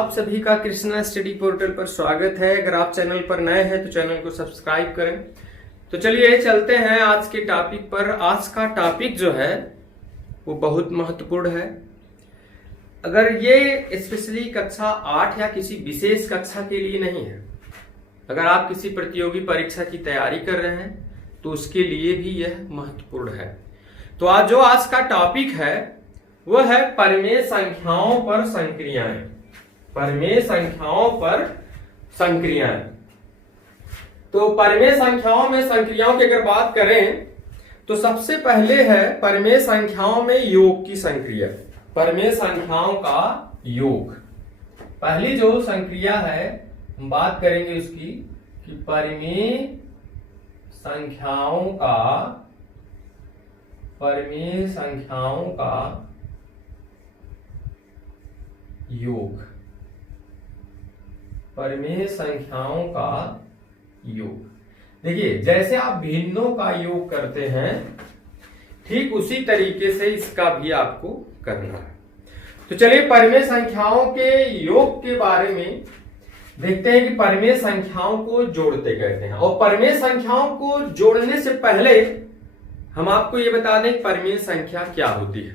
आप सभी का कृष्णा स्टडी पोर्टल पर स्वागत है। अगर आप चैनल पर नए हैं तो चैनल को सब्सक्राइब करें। तो चलिए चलते हैं आज के टॉपिक पर। आज का टॉपिक जो है वो बहुत महत्वपूर्ण है। अगर ये स्पेशली कक्षा 8 या किसी विशेष कक्षा के लिए नहीं है, अगर आप किसी प्रतियोगी परीक्षा की तैयारी कर रहे हैं तो उसके लिए भी यह महत्वपूर्ण है। तो आज का टॉपिक है वो है परिमेय संख्याओं पर संक्रियाएं। परिमेय संख्याओं पर संक्रियाएं। तो परिमेय संख्याओं में संक्रियाओं की अगर बात करें तो सबसे पहले है परिमेय संख्याओं में योग की संक्रिया। परिमेय संख्याओं का योग, पहली जो संक्रिया है हम बात करेंगे उसकी कि परिमेय संख्याओं का योग। परिमेय संख्याओं का योग, देखिए जैसे आप भिन्नों का योग करते हैं ठीक उसी तरीके से इसका भी आपको करना है। तो चलिए परिमेय संख्याओं के योग के बारे में देखते हैं कि परिमेय संख्याओं को जोड़ते कहते हैं। और परिमेय संख्याओं को जोड़ने से पहले हम आपको ये बता दें परिमेय संख्या क्या होती है।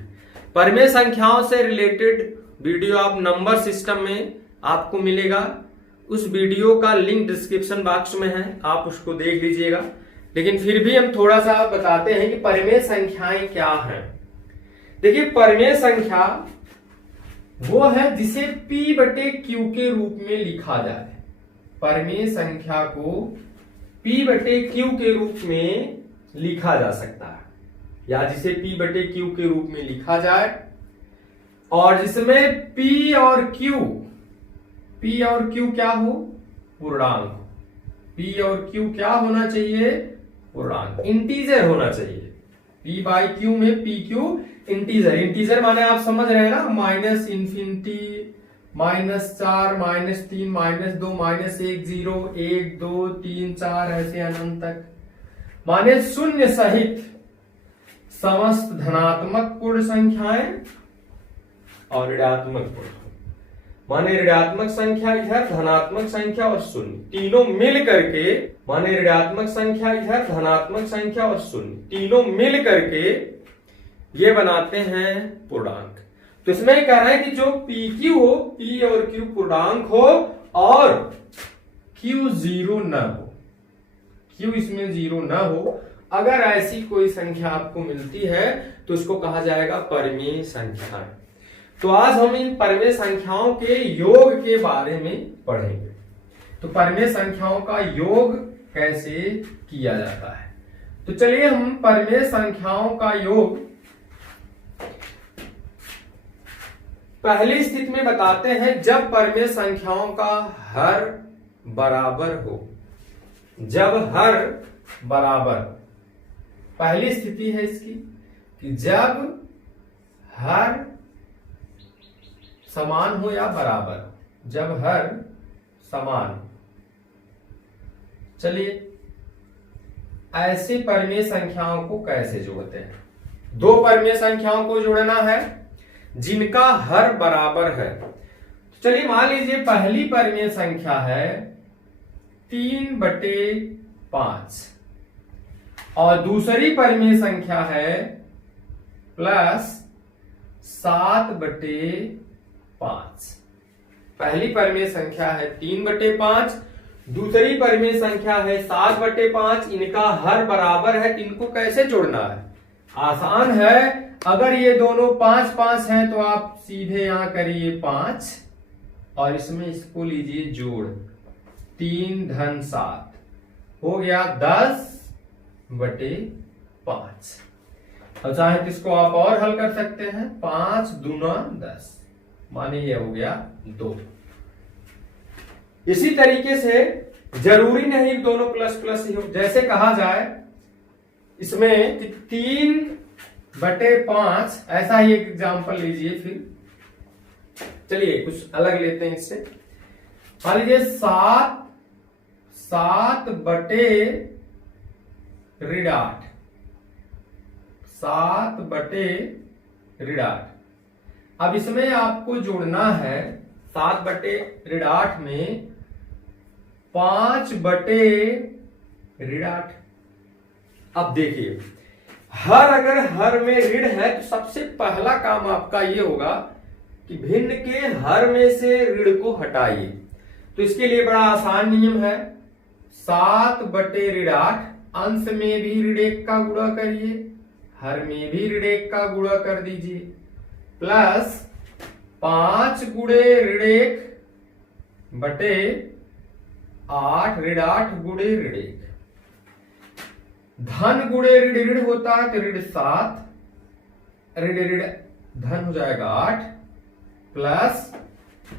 परिमेय संख्याओं से रिलेटेड वीडियो आप नंबर सिस्टम में आपको मिलेगा। उस वीडियो का लिंक डिस्क्रिप्शन बॉक्स में है, आप उसको देख लीजिएगा। लेकिन फिर भी हम थोड़ा सा बताते हैं कि परिमेय संख्याएं क्या हैं। देखिए परिमेय संख्या वो है जिसे P बटे Q के रूप में लिखा जाए। परिमेय संख्या को P बटे Q के रूप में लिखा जा सकता है, या जिसे P बटे Q के रूप में लिखा जाए और जिसमें P और Q क्या हो? पूर्णांक। P और Q क्या होना चाहिए? पूर्णांक, इंटीजर होना चाहिए। P बाई Q में PQ इंटीजर। इंटीजर माने आप समझ रहे हैं ना, माइनस इंफिनिटी, -4, -3, -2, -1, 0, 1, 2, 3, 4 ऐसे अनंत तक। माने शून्य सहित समस्त धनात्मक पूर्ण संख्याएं और ऋणात्मक पूर्ण, माने ऋणात्मक संख्या इधर, धनात्मक संख्या और शून्य तीनों मिल करके, माने ऋणात्मक संख्या इधर, धनात्मक संख्या और शून्य तीनों मिल करके ये बनाते हैं पूर्णांक। तो इसमें कह रहा है कि जो PQ हो, P और Q पूर्णांक हो और Q 0 न हो, Q इसमें 0 न हो। अगर ऐसी कोई संख्या आपको मिलती है तो उसको कहा जाएगा परिमेय संख्या। तो आज हम इन परिमेय संख्याओं के योग के बारे में पढ़ेंगे। तो परिमेय संख्याओं का योग कैसे किया जाता है, तो चलिए हम परिमेय संख्याओं का योग पहली स्थिति में बताते हैं, जब परिमेय संख्याओं का हर बराबर हो। जब हर बराबर, पहली स्थिति है इसकी कि जब हर समान हो या बराबर, जब हर समान। चलिए ऐसी परिमेय संख्याओं को कैसे जोड़ते हैं। दो परिमेय संख्याओं को जोड़ना है जिनका हर बराबर है। चलिए मान लीजिए पहली परिमेय संख्या है 3/5 और दूसरी परिमेय संख्या है +7/5। पहली परिमेय संख्या है 3/5, दूसरी परिमेय संख्या है 7/5। इनका हर बराबर है, इनको कैसे जोड़ना है? आसान है। अगर ये दोनों 5-5 हैं तो आप सीधे यहां करिए 5 और इसमें इसको लीजिए जोड़, 3 धन 7 हो गया 10/5। और चाहे तो इसको आप और हल कर सकते हैं, 5 दूना 10, माने ये हो गया 2। इसी तरीके से जरूरी नहीं दोनों प्लस प्लस ही हो। जैसे कहा जाए इसमें 3/5, ऐसा ही एक एग्जाम्पल लीजिए। फिर चलिए कुछ अलग लेते हैं इससे। मान लीजिए 7/8। 7/8। अब इसमें आपको जोड़ना है 7/8 में 5/8। अब देखिए, अगर हर में ऋण है तो सबसे पहला काम आपका ये होगा कि भिन्न के हर में से ऋण को हटाइए। तो इसके लिए बड़ा आसान नियम है, 7/8 अंश में भी ऋण 1 का गुणा करिए, हर में भी ऋण 1 का गुणा कर दीजिए, प्लस 5 गुणे ऋण 1/8 ऋण 8 गुणे ऋण 1। धन गुणे ऋण होता है तो ऋण 7, ऋण धन हो जाएगा 8, प्लस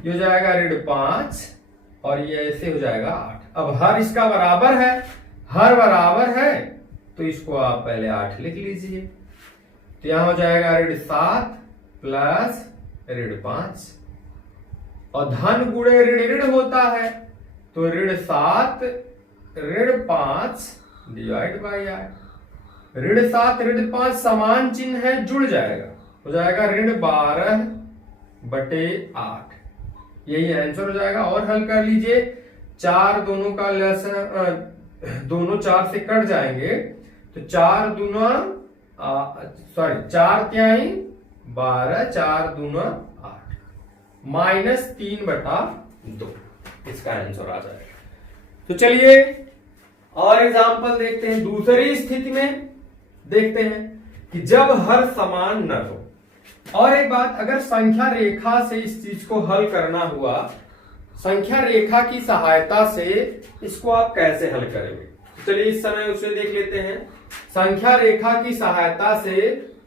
ये हो जाएगा ऋण 5 और ये ऐसे हो जाएगा 8। अब हर इसका बराबर है, हर बराबर है तो इसको आप पहले 8 लिख लीजिए। तो यहां हो जाएगा ऋण 7 प्लस ऋण 5, और धन गुणे ऋण होता है तो ऋण 7 ऋण 5 डिवाइड बाई 8। ऋण 7 ऋण 5 समान चिन्ह है, जुड़ जाएगा, हो जाएगा ऋण 12/8। यही आंसर हो जाएगा। और हल कर लीजिए, 4 दोनों का लसन, दोनों 4 से कट जाएंगे तो 4 दूना 4 तिहाई 12, 4 दूना 8, -3/2 इसका आंसर आ जाएगा। तो चलिए और एग्जाम्पल देखते हैं। दूसरी स्थिति में देखते हैं कि जब हर समान न हो। और एक बात, अगर संख्या रेखा से इस चीज को हल करना हुआ, संख्या रेखा की सहायता से इसको आप कैसे हल करेंगे, चलिए इस समय उसे देख लेते हैं। संख्या रेखा की सहायता से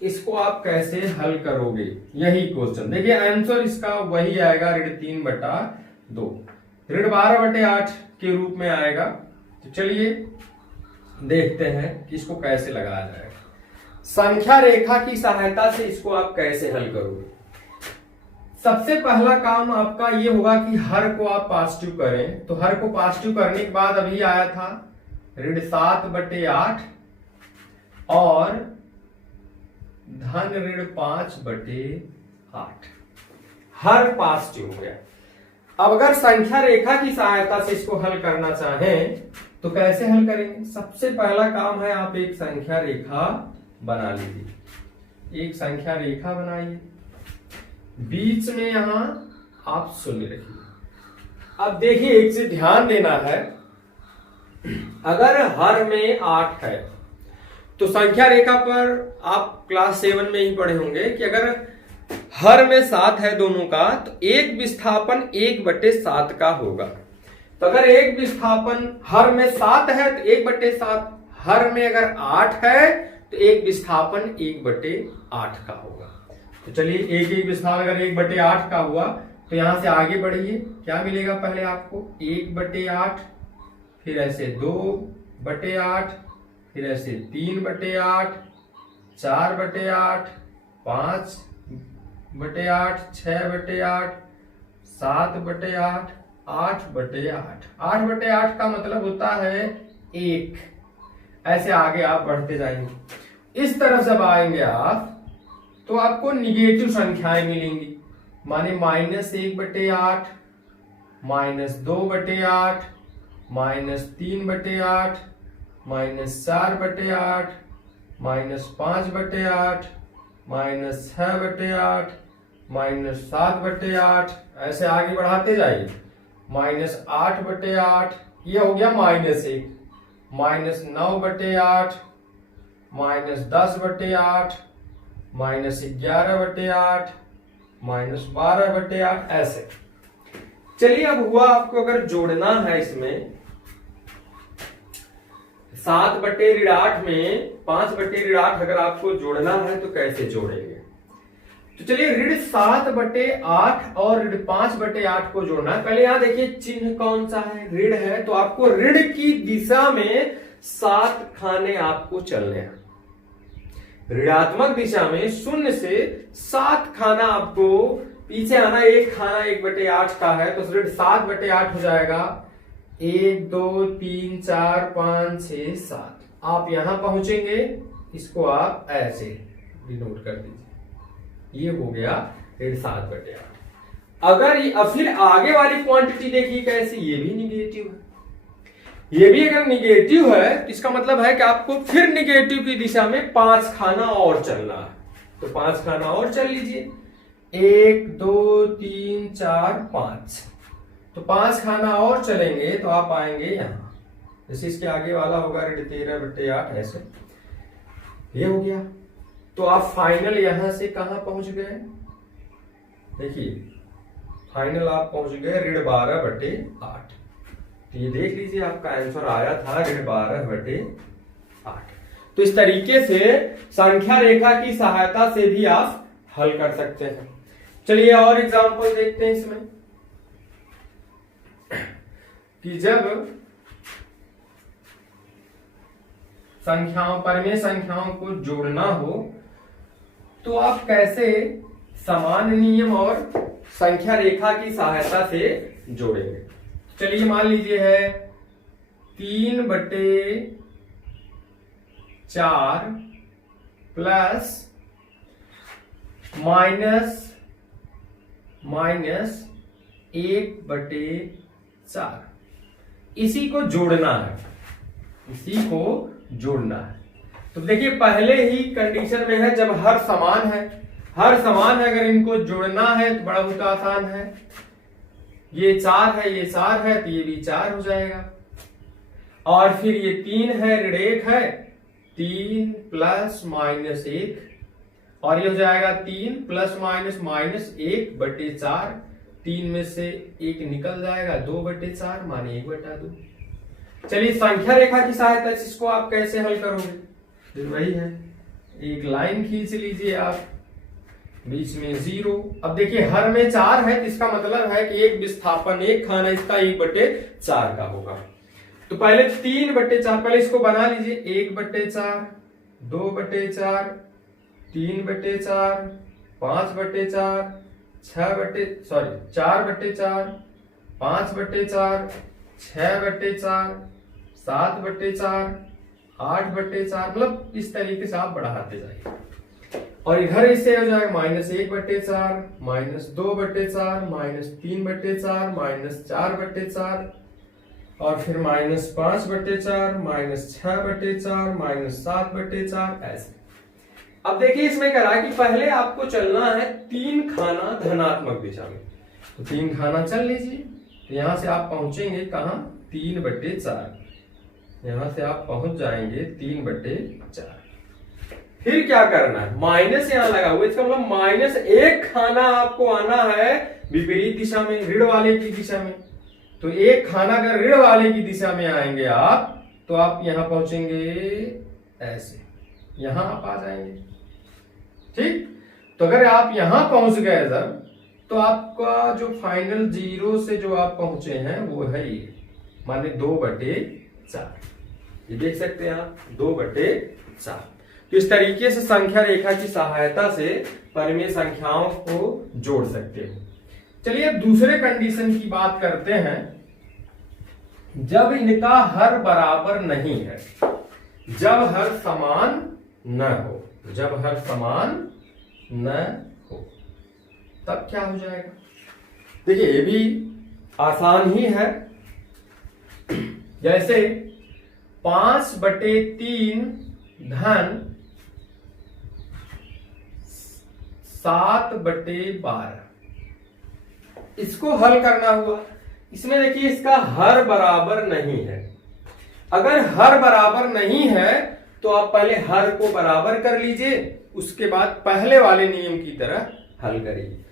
इसको आप कैसे हल करोगे, यही क्वेश्चन। देखिए आंसर इसका वही आएगा, ऋण 3/2 ऋण 12/8 के रूप में आएगा। तो चलिए देखते हैं कि इसको कैसे लगाया जाएगा। संख्या रेखा की सहायता से इसको आप कैसे हल करोगे। सबसे पहला काम आपका ये होगा कि हर को आप पॉजिटिव करें। तो हर को पॉजिटिव करने के बाद अभी आया था ऋण 7/8 और धन ऋण 5/8, हर पॉजिटिव हो गया। अब अगर संख्या रेखा की सहायता से इसको हल करना चाहें तो कैसे हल करेंगे। सबसे पहला काम है, आप एक संख्या रेखा बना लीजिए। एक संख्या रेखा बनाइए, बीच में यहां आप 0 रखिए। अब देखिए एक चीज ध्यान देना है, अगर हर में 8 है तो संख्या रेखा पर आप क्लास 7 में ही पढ़े होंगे कि अगर हर में 7 है दोनों का तो एक विस्थापन 1/7 का होगा। तो अगर एक विस्थापन हर में 7 है तो 1/7, हर में अगर 8 है तो एक विस्थापन 1/8 का होगा। तो चलिए एक विस्थापन अगर 1/8 का हुआ तो यहां से आगे बढ़िए, क्या मिलेगा पहले आपको 1/8, फिर ऐसे 2/8, फिर ऐसे 3/8, 4/8, 5/8, 6/8, 7/8, 8/8। 8/8 का मतलब होता है 1। ऐसे आगे आप बढ़ते जाएंगे। इस तरफ जब आएंगे आप तो आपको निगेटिव संख्याएं मिलेंगी, माने -1/8, -2/8, -3/8, -4/8, -5/8, -6/8, -7/8, ऐसे आगे बढ़ाते जाइए। -8/8, ये हो गया -1, -9/8, -10/8, -11/8, -12/8, ऐसे। चलिए अब हुआ आपको अगर जोड़ना है इसमें 7/8 में 5/8 अगर आपको जोड़ना है तो कैसे जोड़ेंगे। तो चलिए ऋण 7/8 और ऋण 5/8 को जोड़ना है। पहले यहां देखिए चिन्ह कौन सा है, ऋण है, तो आपको ऋण की दिशा में 7 खाने आपको चलने हैं। ऋणात्मक दिशा में 0 से 7 खाना आपको पीछे आना। एक खाना 1/8 का है तो ऋण 7/8 हो जाएगा। 1 2 3 4 5 6 7, आप यहां पहुंचेंगे, इसको आप ऐसे डिनोट कर दीजिए। ये हो गया ऋण 7/8। अब फिर आगे वाली क्वांटिटी देखिए कैसी, ये भी निगेटिव है। ये भी अगर निगेटिव है तो इसका मतलब है कि आपको फिर निगेटिव की दिशा में 5 खाना और चलना है। तो 5 खाना और चल लीजिए, 1 2 3 4 5। तो 5 खाना और चलेंगे तो आप आएंगे यहां, जैसे इसके आगे वाला होगा 13/8 ऐसे, ये हो गया। तो आप फाइनल यहां से कहां पहुंच गए, देखिए फाइनल आप पहुंच गए 12/8। तो ये देख लीजिए आपका आंसर आया था 12/8। तो इस तरीके से संख्या रेखा की सहायता से भी आप हल कर सकते हैं। चलिए और एग्जांपल देखते हैं इसमें, कि जब परिमेय संख्याओं को जोड़ना हो तो आप कैसे समान नियम और संख्या रेखा की सहायता से जोड़ेंगे। चलिए मान लीजिए है 3/4 प्लस माइनस 1/4, इसी को जोड़ना है, इसी को जोड़ना है। तो देखिए पहले ही कंडीशन में है जब हर समान है, अगर इनको जोड़ना है तो बड़ा बहुत आसान है। ये 4 है, ये 4 है, तो ये भी 4 हो जाएगा। और फिर ये 3 है, ऋण 1 है, 3 प्लस माइनस 1, और ये हो जाएगा 3 प्लस माइनस 1/4। 3 में से 1 निकल जाएगा, 2/4 माने 1/2। चलिए संख्या रेखा की सहायता से इसको आप कैसे हल करोगे, फिर वही है, एक लाइन खींच लीजिए आप, बीच में 0। अब देखिए हर में 4 है तो इसका मतलब है कि एक विस्थापन, एक खाना इसका 1/4 का होगा। तो पहले 3/4, पहले इसको बना लीजिए, 1/4, 2/4, 3/4, 5/4, 4/4, 5/4, 6/4, 7/4, 8/4, मतलब इस तरीके से आप बढ़ाते जाइए। और इधर इससे हो जाएगा -1/4, -2/4, -3/4, -4/4, और फिर -5/4, -6/4, -7/4 ऐसे। अब देखिए इसमें करा कि पहले आपको चलना है 3 खाना धनात्मक दिशा में, तो 3 खाना चल लीजिए। तो यहां से आप पहुंचेंगे कहां, 3/4, यहां से आप पहुंच जाएंगे 3/4। फिर क्या करना है, माइनस यहां लगा हुआ, इसका मतलब -1 खाना आपको आना है विपरीत दिशा में, ऋण वाले की दिशा में। तो 1 खाना अगर ऋण वाले की दिशा में आएंगे आप, तो आप यहां पहुंचेंगे ऐसे, यहां आप आ जाएंगे, ठीक। तो अगर आप यहां पहुंच गए जब, तो आपका जो फाइनल 0 से जो आप पहुंचे हैं वो है ये, माने 2/4। ये देख सकते हैं आप, 2/4। तो इस तरीके से संख्या रेखा की सहायता से परिमेय संख्याओं को जोड़ सकते हो। चलिए अब दूसरे कंडीशन की बात करते हैं, जब इनका हर बराबर नहीं है, जब हर समान न हो, जब हर समान न हो, तब क्या हो जाएगा। देखिए ये भी आसान ही है, जैसे 5/3 धन 7/12, इसको हल करना हुआ। इसमें देखिए इसका हर बराबर नहीं है, अगर हर बराबर नहीं है तो आप पहले हर को बराबर कर लीजिए, उसके बाद पहले वाले नियम की तरह हल करिए।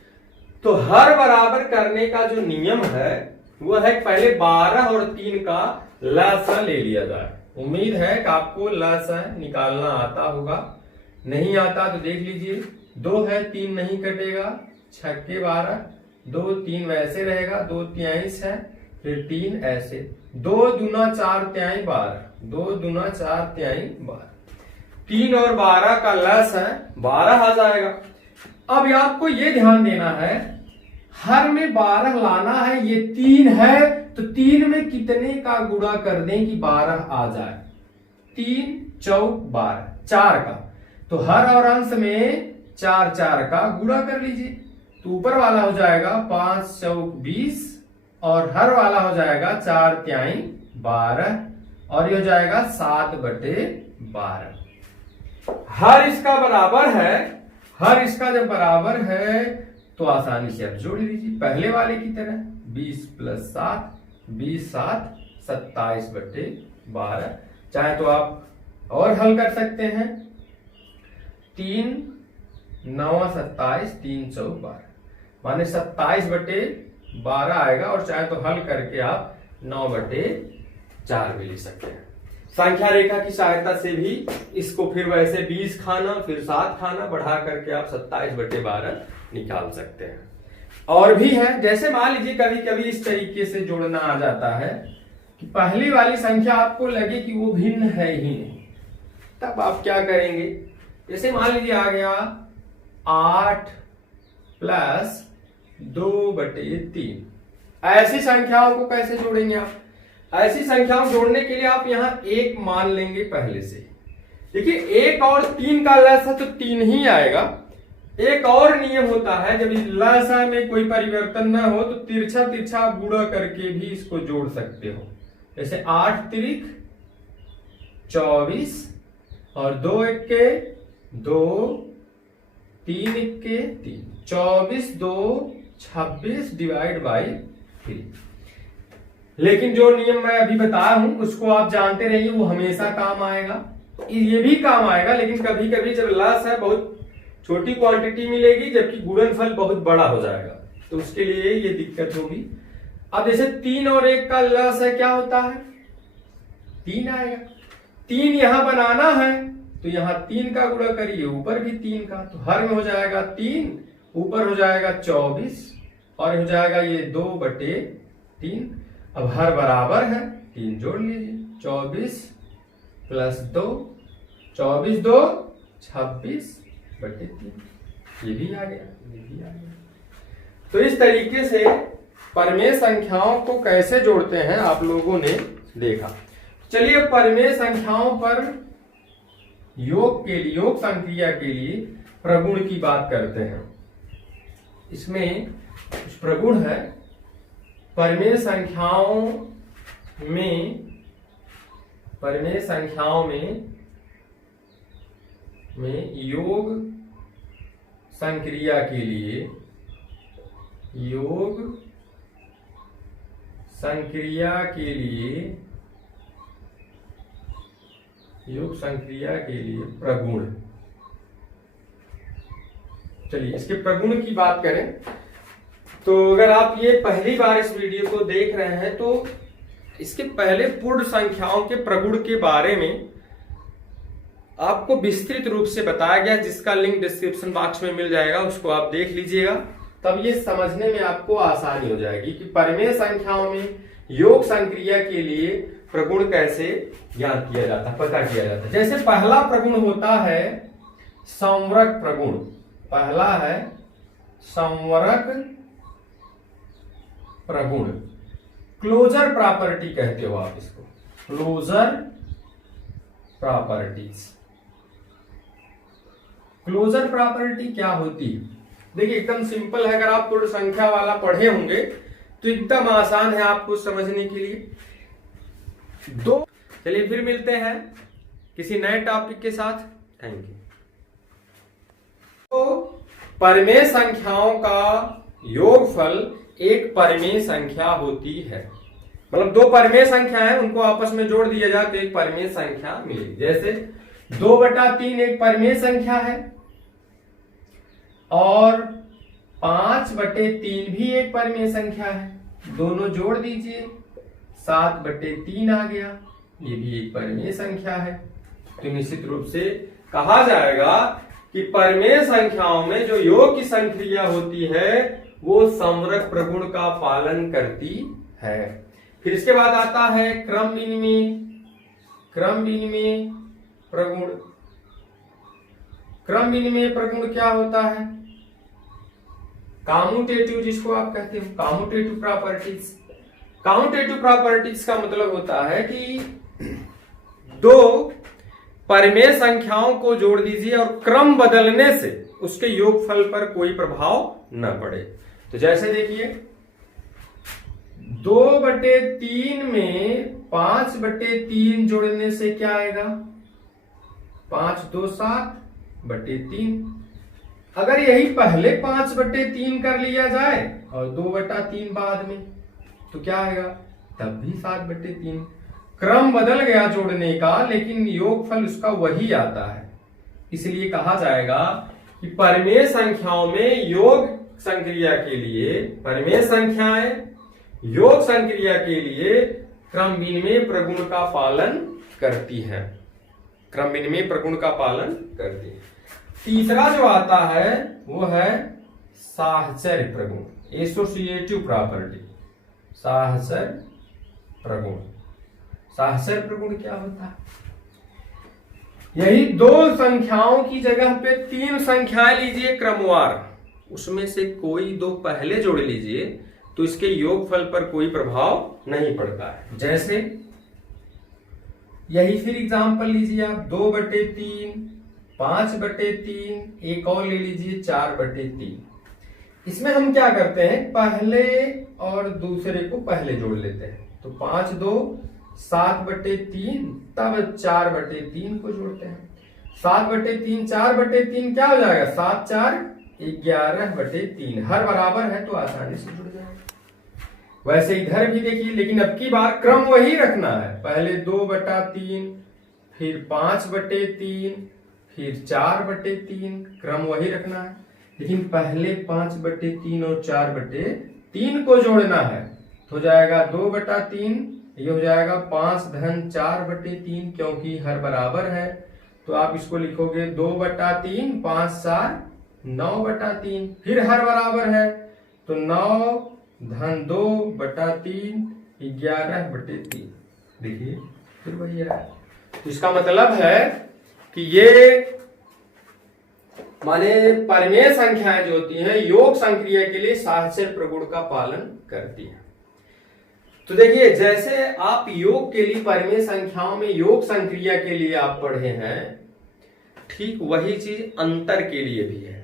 तो हर बराबर करने का जो नियम है वो है पहले 12 और 3 का लसा ले लिया जाए। उम्मीद है कि आपको लसा निकालना आता होगा, नहीं आता तो देख लीजिए, 2 है 3 नहीं कटेगा, 6 के 12, 2 3 वैसे रहेगा, 2 23 है, फिर 3 ऐसे, 2 दूना 4 तिहाई 12, 2 दूना 4 तिहाई 12, 3 और 12 का लस है 12 आ जाएगा। अब आपको ये ध्यान देना है, हर में 12 लाना है, ये 3 है तो 3 में कितने का गुणा कर दें कि 12 आ जाए, 3 4 12, 4 का, तो हर और अंश में 4 4 का गुणा कर लीजिए, तो ऊपर वाला हो जाएगा 5 चौक 20 और हर वाला हो जाएगा 4 तिहाई 12 और ये हो जाएगा 7/12। हर इसका बराबर है, हर इसका जब बराबर है तो आसानी से आप जोड़ लीजिए पहले वाले की तरह 20 + 7 20 7 27/12। चाहे तो आप और हल कर सकते हैं 3 9 27 3 चौक 12 माने 27/12 आएगा और चाहे तो हल करके आप 9/4 भी ले सकते हैं। संख्या रेखा की सहायता से भी इसको फिर वैसे 20 खाना फिर 7 खाना बढ़ा करके आप 27/12 निकाल सकते हैं। और भी है, जैसे मान लीजिए कभी कभी इस तरीके से जोड़ना आ जाता है कि पहली वाली संख्या आपको लगे कि वो भिन्न है ही नहीं, तब आप क्या करेंगे? जैसे मान लीजिए आ गया 8 + 2/3। ऐसी संख्याओं को कैसे जोड़ेंगे आप? ऐसी संख्याओं जोड़ने के लिए आप यहां 1 मान लेंगे पहले से। देखिए 1 और 3 का लसा तो 3 ही आएगा। एक और नियम होता है, जब लसा में कोई परिवर्तन ना हो तो तिरछा तिरछा आप गुणा करके भी इसको जोड़ सकते हो। जैसे 8 त्रिक 24 और 2 एक्के 2 3 एक्के 3 24 2 26 /3। लेकिन जो नियम मैं अभी बताया हूं उसको आप जानते रहिए, वो हमेशा काम आएगा। ये भी काम आएगा, लेकिन कभी कभी जब लस है बहुत छोटी क्वांटिटी मिलेगी जबकि गुणनफल बहुत बड़ा हो जाएगा, तो उसके लिए ये दिक्कत होगी। अब जैसे 3 और 1 का लस है, क्या होता है? 3 आएगा। 3 यहां बनाना है तो यहां 3 का गुणा करिए, ऊपर भी 3 का, तो हर में हो जाएगा 3, ऊपर हो जाएगा 24 और हो जाएगा ये 2/3। अब हर बराबर है, 3 जोड़ लीजिए, 24 + 2 24 2 26/3। ये भी आ गया, ये भी आ गया। तो इस तरीके से परिमेय संख्याओं को कैसे जोड़ते हैं आप लोगों ने देखा। चलिए परिमेय संख्याओं पर योग के लिए, योग संक्रिया के लिए प्रगुण की बात करते हैं। इसमें कुछ प्रगुण है परिमेय संख्याओं में। परिमेय संख्याओं में योग संक्रिया के लिए, योग संक्रिया के लिए, योग संक्रिया के लिए प्रगुण। चलिए इसके प्रगुण की बात करें तो अगर आप ये पहली बार इस वीडियो को देख रहे हैं तो इसके पहले पूर्ण संख्याओं के प्रगुण के बारे में आपको विस्तृत रूप से बताया गया, जिसका लिंक डिस्क्रिप्शन बॉक्स में मिल जाएगा, उसको आप देख लीजिएगा। तब ये समझने में आपको आसानी हो जाएगी कि परिमेय संख्याओं में योग संक्रिया के लिए प्रगुण कैसे ज्ञात किया जाता है, पता किया जाता है। जैसे पहला प्रगुण होता है संवरक प्रगुण। पहला है संवरक प्रगुण, क्लोजर प्रॉपर्टी कहते हो आप इसको, क्लोजर प्रॉपर्टीज। क्लोजर प्रॉपर्टी क्या होती है? देखिए एकदम सिंपल है, अगर आप पूर्ण संख्या वाला पढ़े होंगे तो एकदम आसान है आपको समझने के लिए। चलिए फिर मिलते हैं किसी नए टॉपिक के साथ। Thank you. तो परिमेय संख्याओं का योगफल एक परिमेय संख्या होती है, मतलब 2 परिमेय संख्या है उनको आपस में जोड़ दिया जाए तो एक परिमेय संख्या मिलेगी। जैसे 2/3 एक परिमेय संख्या है और 5/3 भी एक परिमेय संख्या है, दोनों जोड़ दीजिए 7/3 आ गया, ये भी एक परिमेय संख्या है। तो निश्चित रूप से कहा जाएगा कि परिमेय संख्याओं में जो योग की संक्रिया होती है वो संवरक प्रगुण का पालन करती है। फिर इसके बाद आता है क्रम विनिमय, क्रम विनिमय प्रगुण। क्रम विनिमय प्रगुण क्या होता है? कम्यूटेटिव, जिसको आप कहते हो कम्यूटेटिव प्रॉपर्टीज। कम्यूटेटिव प्रॉपर्टीज का मतलब होता है कि 2 परिमेय संख्याओं को जोड़ दीजिए और क्रम बदलने से उसके योगफल पर कोई प्रभाव न पड़े। तो जैसे देखिए 2/3 में 5/3 जोड़ने से क्या आएगा, 5 2 7/3। अगर यही पहले 5/3 कर लिया जाए और 2/3 बाद में तो क्या आएगा, तब भी 7/3। क्रम बदल गया जोड़ने का, लेकिन योगफल उसका वही आता है। इसलिए कहा जाएगा कि परिमेय संख्याओं में योग संक्रिया के लिए, परिमेय संख्याएं योग संक्रिया के लिए क्रम विनिमय प्रगुण का पालन करती है, क्रम विनिमय प्रगुण का पालन करती है। तीसरा जो आता है वो है साहचर्य प्रगुण, एसोसिएटिव प्रॉपर्टी, साहचर्य प्रगुण। साहचर्य प्रगुण क्या होता है, यही 2 संख्याओं की जगह पे 3 संख्याएं लीजिए क्रमवार, उसमें से कोई 2 पहले जोड़ लीजिए तो इसके योगफल पर कोई प्रभाव नहीं पड़ता है। जैसे यही फिर एग्जांपल लीजिए आप, 2/3, 5/3, एक और ले लीजिए 4/3। इसमें हम क्या करते हैं, पहले और दूसरे को पहले जोड़ लेते हैं। तो 5 2 7/3, तब 4/3 को जोड़ते हैं। 7/3 4/3 क्या हो जाएगा, 7 4 11/3। हर बराबर है तो आसानी से जुड़ जाएगा। वैसे इधर भी देखिए, लेकिन अब की बार क्रम वही रखना है, पहले 2/3, फिर 5/3, फिर 4/3, क्रम वही रखना है। लेकिन पहले 5/3 और 4/3 को जोड़ना है, तो हो जाएगा 2/3, ये हो जाएगा 5 धन 4/3, क्योंकि हर बराबर है। तो आप इसको लिखोगे 2/3, 5 4 9/3, फिर हर बराबर है तो 9 धन 2/3 11/3। देखिए फिर वही है। तो इसका मतलब है कि ये माने परिमेय संख्याएं जो होती हैं योग संक्रिया के लिए साहचर्य प्रगुण का पालन करती है। तो देखिए जैसे आप योग के लिए परिमेय संख्याओं में योग संक्रिया के लिए आप पढ़े हैं, ठीक वही चीज अंतर के लिए भी है।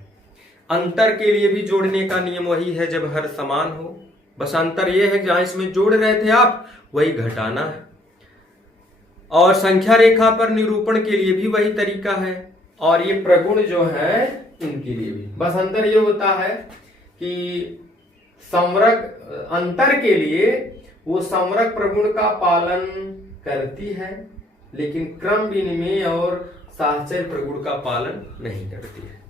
अंतर के लिए भी जोड़ने का नियम वही है जब हर समान हो, बस अंतर यह है कि जहां इसमें जोड़ रहे थे आप वही घटाना है। और संख्या रेखा पर निरूपण के लिए भी वही तरीका है, और ये प्रगुण जो है इनके लिए भी बस अंतर ये होता है कि संवरक अंतर के लिए वो संवरक प्रगुण का पालन करती है, लेकिन क्रम विनिमय और साहचर्य प्रगुण का पालन नहीं करती है।